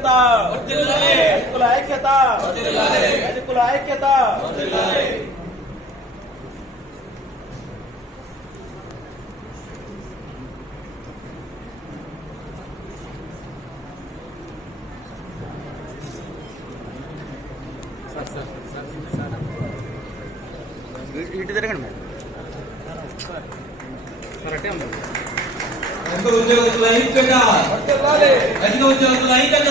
ఐక్యత రైతుల ఐక్యత రైతుల ఐక్యత. ఇటు తిరగండి మేడం. కరెక్టే ఉంది. ఉద్యోగస్తుల ఐక్యత, రజక ఉద్యోగస్తుల ఐక్యత,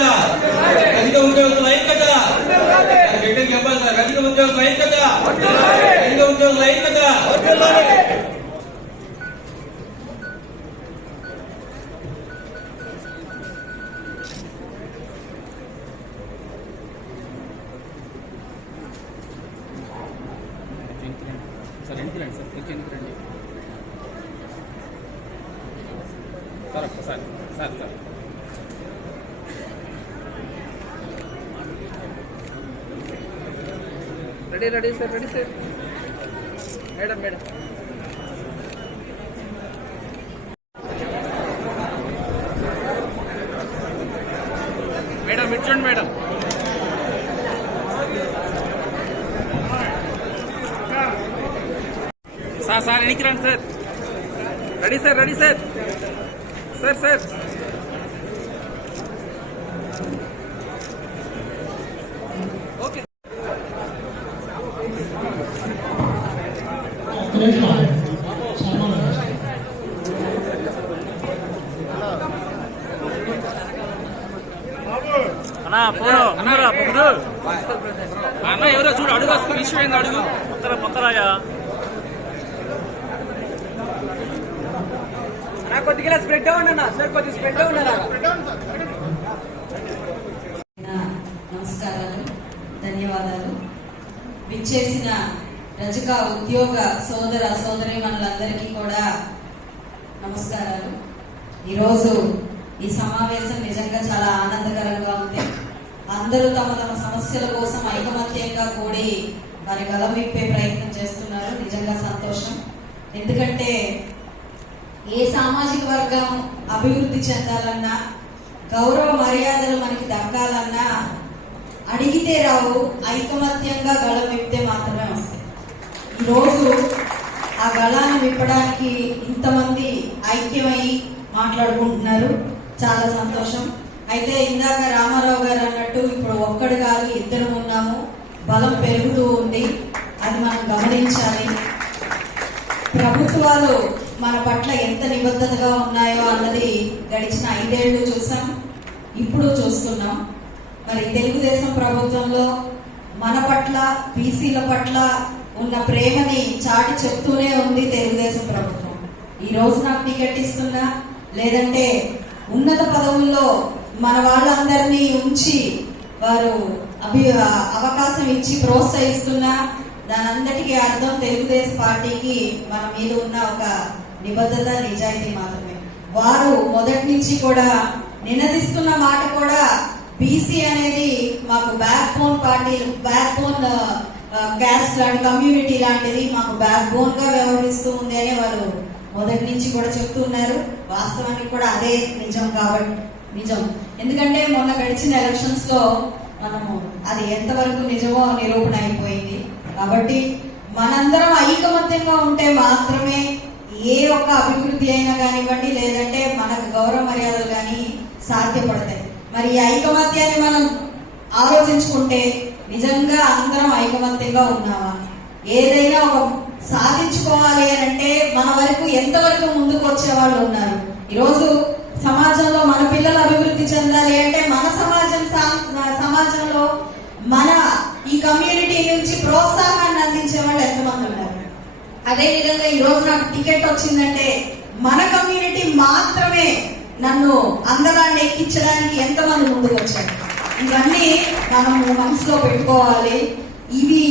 రజక ఉద్యోగస్తుల ఐక్యత, గట్టిగా చెప్పాలి సార్. రజక ఉద్యోగస్తుల ఐక్యత, రజక ఉద్యోగుల ఐక్యత. సార్ ఎందుకు రండి సార్, కొంచెం ఎందుకు రండి సార్. ఒక్కసారి sir sir ready sir, ready sir. Madam madam madam ఇచ్చండి మేడం. సార్ సార్ ఎనికి రండి sir. Ready sir, ready sir. Sir sir okay. అన్నా ఫోను అన్నారా పొద్దు అన్న ఎవరో చూడు, అడుగు వస్తుంది. విషయం ఏంది అడుగు. పక్కరాయా కొద్దిగా స్ప్రెడ్ అవ్వండి సార్, కొద్దిగా స్ప్రెడ్ అవ్వండి. నమస్కారాలు, ధన్యవాదాలు. విచ్చేసిన రజక ఉద్యోగ సోదర సోదరీమణులందరికీ కూడా నమస్కారాలు. ఈరోజు ఈ సమావేశం నిజంగా చాలా ఆనందకరంగా ఉంది. అందరూ తమ తమ సమస్యల కోసం ఐకమత్యంగా కూడి వారి గలం విప్పే ప్రయత్నం చేస్తున్నారు. నిజంగా సంతోషం. ఎందుకంటే ఏ సామాజిక వర్గం అభివృద్ధి చెందాలన్నా, గౌరవ మర్యాదలు మనకి దక్కాలన్నా అడిగితే రావు, ఐకమత్యంగా గళం విప్పితే మాత్రమే వస్తాయి. ఈరోజు ఆ గళాన్ని విప్పడానికి ఇంతమంది ఐక్యమై మాట్లాడుకుంటున్నారు. చాలా సంతోషం. అయితే ఇందాక రామారావు గారు అన్నట్టు ఇప్పుడు ఒక్కడు కాదు, ఇద్దరు ఉన్నాము. బలం పెరుగుతూ ఉంది, అది మనం గమనించాలి. ప్రభుత్వాలు మన పట్ల ఎంత నిబద్ధతగా ఉన్నాయో అన్నది గడిచిన 5 ఏళ్లు చూసాం, ఇప్పుడు చూస్తున్నాం. మరి తెలుగుదేశం ప్రభుత్వంలో మన పట్ల, బీసీల పట్ల ఉన్న ప్రేమని చాటి చెప్తూనే ఉంది తెలుగుదేశం ప్రభుత్వం. ఈ రోజు నాకు టికెట్ ఇస్తున్నా, లేదంటే ఉన్నత పదవుల్లో మన వాళ్ళందరినీ ఉంచి వారు అవకాశం ఇచ్చి ప్రోత్సహిస్తున్నా, దానంతటికీ అర్థం తెలుగుదేశం పార్టీకి మన మీద ఉన్న ఒక నిబద్ధత, నిజాయితీ మాత్రమే. వారు మొదటి నుంచి కూడా నినదిస్తున్న మాట కూడా బీసీ అనేది మాకు back bone party, back bone caste లాంటి కమ్యూనిటీ లాంటిది, మాకు బ్యాక్ బోన్ గా వ్యవహరిస్తూ ఉంది అని వారు మొదటి నుంచి కూడా చెప్తున్నారు. వాస్తవానికి కూడా అదే నిజం. కాబట్టి నిజం ఎందుకంటే మొన్న గడిచిన ఎలక్షన్స్ లో మనము అది ఎంతవరకు నిజమో నిరూపణ అయిపోయింది. కాబట్టి మనందరం ఐకమత్యంగా ఉంటే మాత్రమే ఏ ఒక్క అభివృద్ధి అయినా కానివ్వండి, లేదంటే మనకు గౌరవ మర్యాదలు కానీ సాధ్యపడతాయి. మరి ఈ ఐకమత్యాన్ని మనం ఆలోచించుకుంటే నిజంగా అందరం ఐకమత్యంగా ఉన్నామా? ఏదైనా ఒక సాధించుకోవాలి అని అంటే మన వరకు ఎంతవరకు ముందుకు వచ్చే వాళ్ళు ఉన్నారు? ఈరోజు సమాజంలో మన పిల్లలు అభివృద్ధి చెందాలి అంటే మన సమాజంలో మన ఈ కమ్యూనిటీ నుంచి ప్రోత్సాహాన్ని అందించే వాళ్ళు ఎంతమంది ఉన్నారు? అదే విధంగా ఈ రోజు నాకు టికెట్ వచ్చిందంటే మన కమ్యూనిటీ మాత్రమే నన్ను అందరాన్ని ఎక్కించడానికి ఎంతమంది ముందుకు వచ్చారు? ఇవన్నీ మనం మనసులో పెట్టుకోవాలి. ఇవి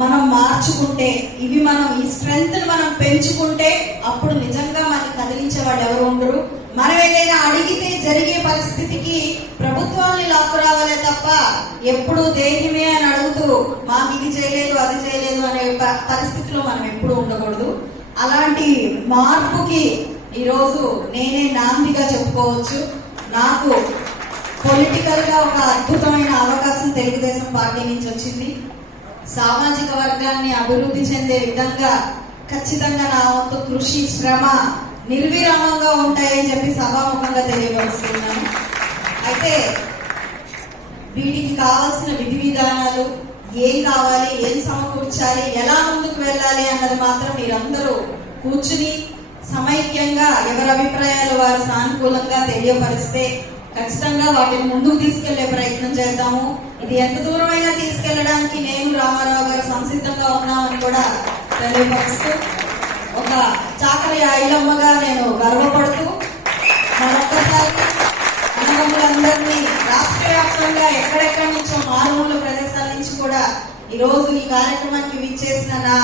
మనం మార్చుకుంటే, ఇవి మనం ఈ స్ట్రెంగ్త్ మనం పెంచుకుంటే అప్పుడు నిజంగా మనకి కదిలించే వాళ్ళు ఎవరు ఉండరు. మనం ఏదైనా అడిగితే జరిగే పరిస్థితికి ప్రభుత్వాన్ని లాక్కు రావాలే తప్ప ఎప్పుడు దేనిమే అని అడుగుతూ మాకు ఇది చేయలేదు అది చేయలేదు అనే పరిస్థితిలో మనం ఎప్పుడు ఉండకూడదు. అలాంటి మార్పుకి ఈరోజు నేనే నాందిగా చెప్పుకోవచ్చు. నాకు పొలిటికల్ గా ఒక అద్భుతమైన అవకాశం తెలుగుదేశం పార్టీ నుంచి వచ్చింది. సామాజిక వర్గాన్ని అభివృద్ధి చెందే విధంగా ఖచ్చితంగా నా వంతు కృషి శ్రమ నిర్విరామంగా ఉంటాయని చెప్పి సభాముఖంగా తెలియపరుస్తున్నాను. అయితే వీటికి కావాల్సిన విధి విధానాలు ఏం కావాలి, ఏం సమకూర్చాలి, ఎలా ముందుకు వెళ్ళాలి అన్నది మాత్రం మీరందరూ కూర్చుని సమైక్యంగా ఎవరి అభిప్రాయాలు వారు సానుకూలంగా తెలియపరిస్తే ఖచ్చితంగా వాటిని ముందుకు తీసుకెళ్లే ప్రయత్నం చేద్దాము. ఇది ఎంత దూరమైనా తీసుకెళ్లడానికి నేను రామారావు గారు సంసిద్ధంగా ఉన్నామని కూడా తెలియపరుస్తూ, ఒక చాకలి ఐలమ్మగా నేను గర్వపడుతూ మరొక్కసారి అన్నదమ్ములందరినీ రాష్ట్ర వ్యాప్తంగా ఎక్కడెక్కడి నుంచో మారుమూల ప్రదేశాల నుంచి కూడా ఈ రోజు ఈ కార్యక్రమానికి విచ్చేసిన నా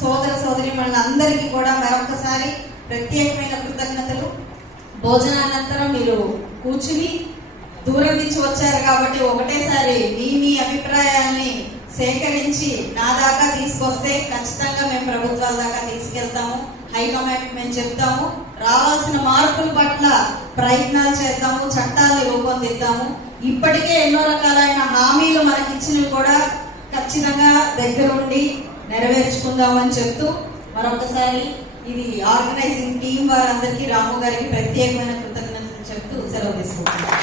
సోదర సోదరి మనందరికీ కూడా మరొక్కసారి ప్రత్యేకమైన కృతజ్ఞతలు. భోజనానంతరం మీరు కూర్చుని దూరం నుంచి వచ్చారు కాబట్టి ఒకటేసారి మీ అభిప్రాయాల్ని సేకరించి నా దాకా తీసుకొస్తే ఖచ్చితంగా మేము ప్రభుత్వాల దాకా తీసుకెళ్తాము. హైకమాండ్ మేము చెప్తాము, రావాల్సిన మార్పుల పట్ల ప్రయత్నాలు చేద్దాము, చట్టాలను రూపొందిద్దాము. ఇప్పటికే ఎన్నో రకాలైన హామీలు మనకి ఇచ్చినవి కూడా ఖచ్చితంగా దగ్గరుండి నెరవేర్చుకుందామని చెప్తూ మరొకసారి ఇది ఆర్గనైజింగ్ టీం వారందరికీ రాము గారికి ప్రత్యేకమైన కృతజ్ఞతలు చెప్తూ సెలవు తీసుకుంటున్నాను.